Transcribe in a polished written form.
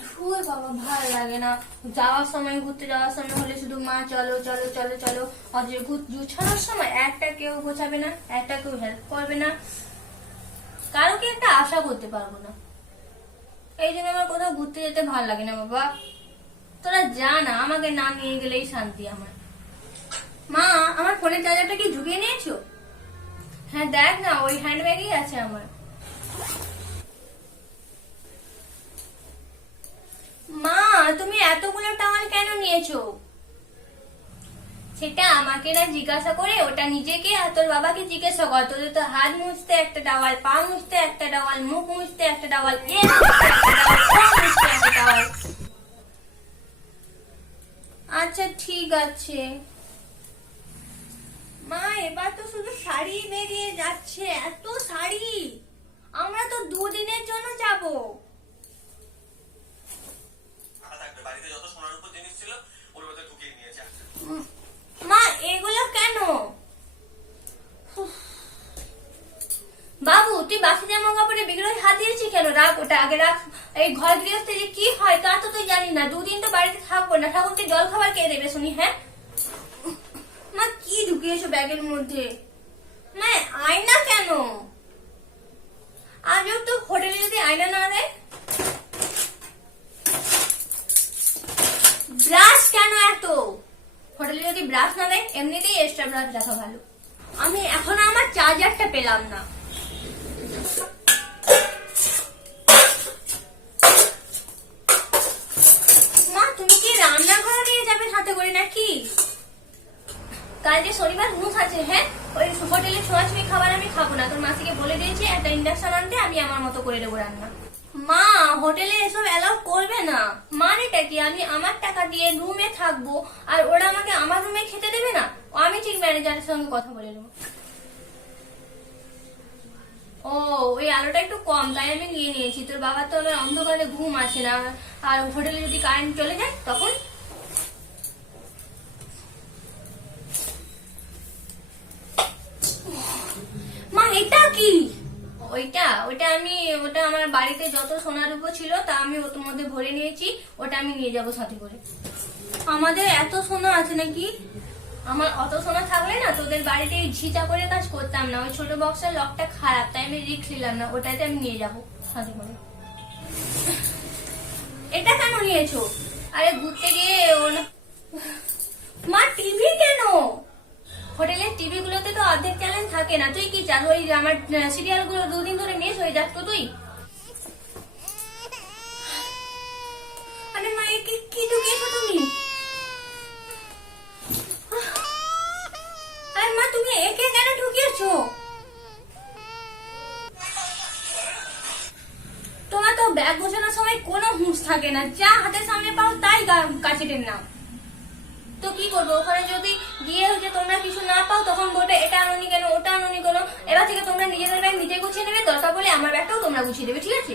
ধুর বাবা, ভালো লাগে না। ঘুরতে যাওয়ার সময় হলে শুধু মা চলো চলো চলো চলো, অথচ গুছানোর সময় একটা কেউ গোছাবে না, একটা কেউ হেল্প করবে না, কারোকে একটা আশা করতে পারবো না। এই জন্য আমার কোথাও ঘুরতে যেতে ভালো লাগে না বাবা। তোরা যা না, আমাকে না নিয়ে গেলেই শান্তি আমার। মা, আমার ফোনের চার্জারটা কি ঢুকিয়ে নিয়েছো? হ্যাঁ দেখ না, ওই হ্যান্ডব্যাগেই আছে আমার। মা, তুমি এতগুলো টাওয়াল কেন নিয়েছো? সেটা আমাকে না জিজ্ঞাসা করে, ওটা নিজেকে আর তোর বাবাকে জিজ্ঞাসা কর। তোদের তো হাত মুছতে একটা টাওয়াল, পা মুছতে একটা টাওয়াল, মুখ মুছতে একটা টাওয়াল, একটা টাওয়াল। আচ্ছা ঠিক আছে মা, এবার তো শুধু শাড়ি বেরিয়ে যাচ্ছে, এত শাড়ি। আমরা তো দুদিনের জন্য যাবো। মা, এগুলো কেন? বাবু, তুই বাসি জামা কাপড়ে বিগ্রহে হাত দিয়েছি কেন? রাখ ওটা, আগে রাখ। এই ঘর গৃহস্থে যে কি হয় তা তো তুই জানি না। দুদিন তো বাড়িতে থাকবো না, ঠাকুরকে জল খাবার কে দেবে শুনি? হ্যাঁ মা, কি ঢুকিয়েছো ব্যাগের মধ্যে? মা, আয়না কেন? আজও তো হোটেলে যদি আয়না না দেয়। ব্রাশ কেন এত? হোটেলে যদি ব্রাশ না দেয়, এমনিতেই এক্সট্রা ব্রাশ রাখা ভালো। আমি এখনো আমার চার্জারটা পেলাম না। মা, তুমি কি রান্নাঘরে নিয়ে যাবে হাতে করে নাকি? কাল যে শনিবার মুখ আছে, হ্যাঁ ওই হোটেলে ছোঁয়াছুঁয়ি খাবার আমি খাবো না। তোর মাসিকে বলে দিয়েছি একটা ইন্ডাকশন আনতে, আমি আমার মতো করে দেবো রান্না। মা, হোটেলে এসব অ্যালাউ করবে না। মানেটা কি? আমি আমার টাকা দিয়ে রুমে থাকবো আর ওরা আমাকে আমার রুমে খেতে দেবে না? আমি ঠিক ম্যানেজারের সঙ্গে কথা বলে নেবো। ও, ওই আলোটা একটু কম তাই আমি নিয়ে নিয়েছি। তোর বাবার তো আবার অন্ধকারে ঘুম আসে না, আর হোটেলে যদি কারেন্ট চলে যায় তখন। মা, এটা কি? ওটা আমার বাড়িতে যত সোনার রূপো ছিল তা আমি ওর মধ্যে ভরে নিয়েছি। ওটা আমি নিয়ে যাব সাথে করে। আমাদের এত সোনা আছে নাকি? আমার অত সোনা থাকলে না তোদের বাড়িতে ঝিটা করে কাজ করতাম না। ওই ছোট বক্সের লকটা খারাপ, তাই আমি রিস্ক নিলাম না। ওটাতে আমি নিয়ে যাব সাথে করে। এটা কেন নিয়েছো? আরে ঘুরতে গিয়ে মা, টিভি কেন? হোটেলের টিভি গুলোতে তো অর্ধেক চ্যানেল থাকে না। তুই কি চাস ওই আমার সিরিয়াল গুলো দুদিন ধরে মিস হয়ে যাস তো তুই? আরে মা, কি ঢুকিয়েছো তুমি? আরে মা, তুমি একে কেন ঢুকিয়েছো? তোমার তো ব্যাগ গোছানোর সময় কোনো হুঁশ থাকে না। যা হাতের সামনে পাও তাই কাছে টেন নাও। তো কি করবো? ওখানে যদি গিয়ে তোমরা কিছু না পাও তখন বলবে এটা আনুনি কেন, ওটা আনুনি কেন। এবার থেকে তোমরা নিজেদের ব্যাগ নিজে গুছিয়ে নেবে, দরকার বলে আমার ব্যাগটাও তোমরা গুছিয়ে দেবে, ঠিক আছে?